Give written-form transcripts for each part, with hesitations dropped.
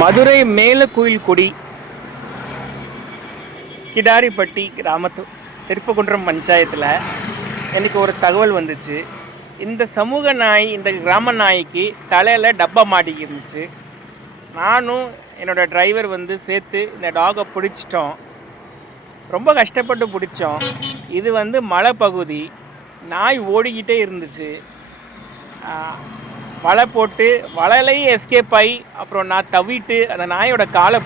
மதுரை மேலக்குயில்குடி கிடாரிப்பட்டி கிராமத்து திருப்பகுன்றம் பஞ்சாயத்தில் எனக்கு ஒரு தகவல் வந்துச்சு. இந்த சமூக நாய், இந்த கிராம நாய்க்கு தலையில் டப்பா மாட்டிக்கிருந்துச்சு. நானும் என்னோடய டிரைவர் சேர்த்து இந்த டாகை பிடிச்சிட்டோம். ரொம்ப கஷ்டப்பட்டு பிடிச்சோம். இது மலை பகுதி, நாய் ஓடிக்கிட்டே இருந்துச்சு. வலை போட்டு வலையிலையும் எஸ்கேப் ஆகி அப்புறம் நான் தவிட்டு அந்த நாயோட காலை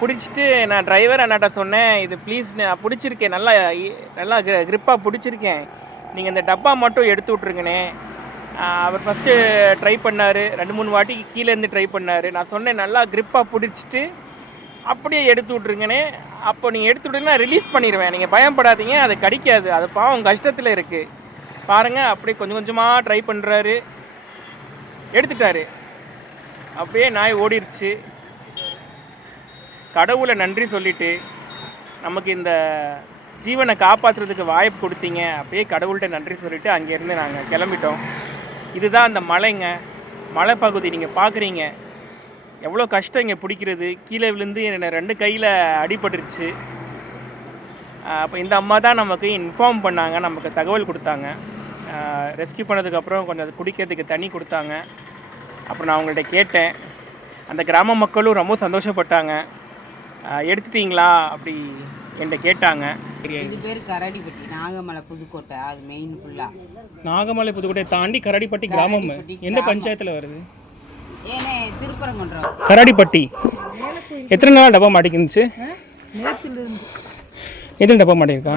பிடிச்சிட்டு நான் டிரைவர் அண்ணாட்ட சொன்னேன், இது ப்ளீஸ் நான் பிடிச்சிருக்கேன், நல்லா கிரிப்பாக பிடிச்சிருக்கேன், நீங்கள் இந்த டப்பா மட்டும் எடுத்து விட்ருங்கண்ணே. அவர் ஃபஸ்ட்டு ட்ரை பண்ணார், 2-3 வாட்டி கீழேருந்து ட்ரை பண்ணார். நான் சொன்னேன் நல்லா கிரிப்பாக பிடிச்சிட்டு அப்படியே எடுத்து விட்ருங்கண்ணே. அப்போ நீங்கள் எடுத்து விட்டுங்கன்னா ரிலீஸ் பண்ணிடுவேன், நீங்கள் பயப்படாதீங்க, அது கடிக்காது, அது பாவம் கஷ்டத்தில் இருக்குது பாருங்கள். அப்படியே கொஞ்சம் கொஞ்சமாக ட்ரை பண்ணுறாரு, எடுத்துட்டாரு. அப்படியே நாய் ஓடிடுச்சு. கடவுளை நன்றி சொல்லிவிட்டு நமக்கு இந்த ஜீவனை காப்பாற்றுறதுக்கு வாய்ப்பு கொடுத்தீங்க. அப்படியே கடவுள்கிட்ட நன்றி சொல்லிவிட்டு அங்கேருந்து நாங்கள் கிளம்பிட்டோம். இதுதான் அந்த மலைங்க, மலை பகுதி. நீங்கள் பார்க்குறீங்க எவ்வளோ கஷ்டம் இங்கே பிடிக்கிறது. கீழே விழுந்து என்னை 2 கையில் அடிபட்டுருச்சு. அப்போ இந்த அம்மா தான் நமக்கு இன்ஃபார்ம் பண்ணாங்க, நமக்கு தகவல் கொடுத்தாங்க. ரெஸ்கியூ பண்ணதுக்கப்புறம் கொஞ்சம் அது குடிக்கிறதுக்கு தண்ணி கொடுத்தாங்க. அப்புறம் நான் அவங்கள்ட்ட கேட்டேன். அந்த கிராம மக்களும் ரொம்ப சந்தோஷப்பட்டாங்க. எடுத்துட்டிங்களா அப்படி என்கிட்ட கேட்டாங்க. இது பேர் கரடிப்பட்டி, நாகமலை புதுக்கோட்டை. அது மெயின் ஃபுல்லாக நாகமலை புதுக்கோட்டை தாண்டி கரடிப்பட்டி கிராமம். எந்த பஞ்சாயத்தில் வருது? ஏனே திருப்பரங்குன்றம். கரடிப்பட்டி எத்தனை நாள் டப்பா மாட்டிக்கிருந்துச்சு? நேற்றுலேருந்து எத்தனை டப்பா மாட்டியிருக்கா?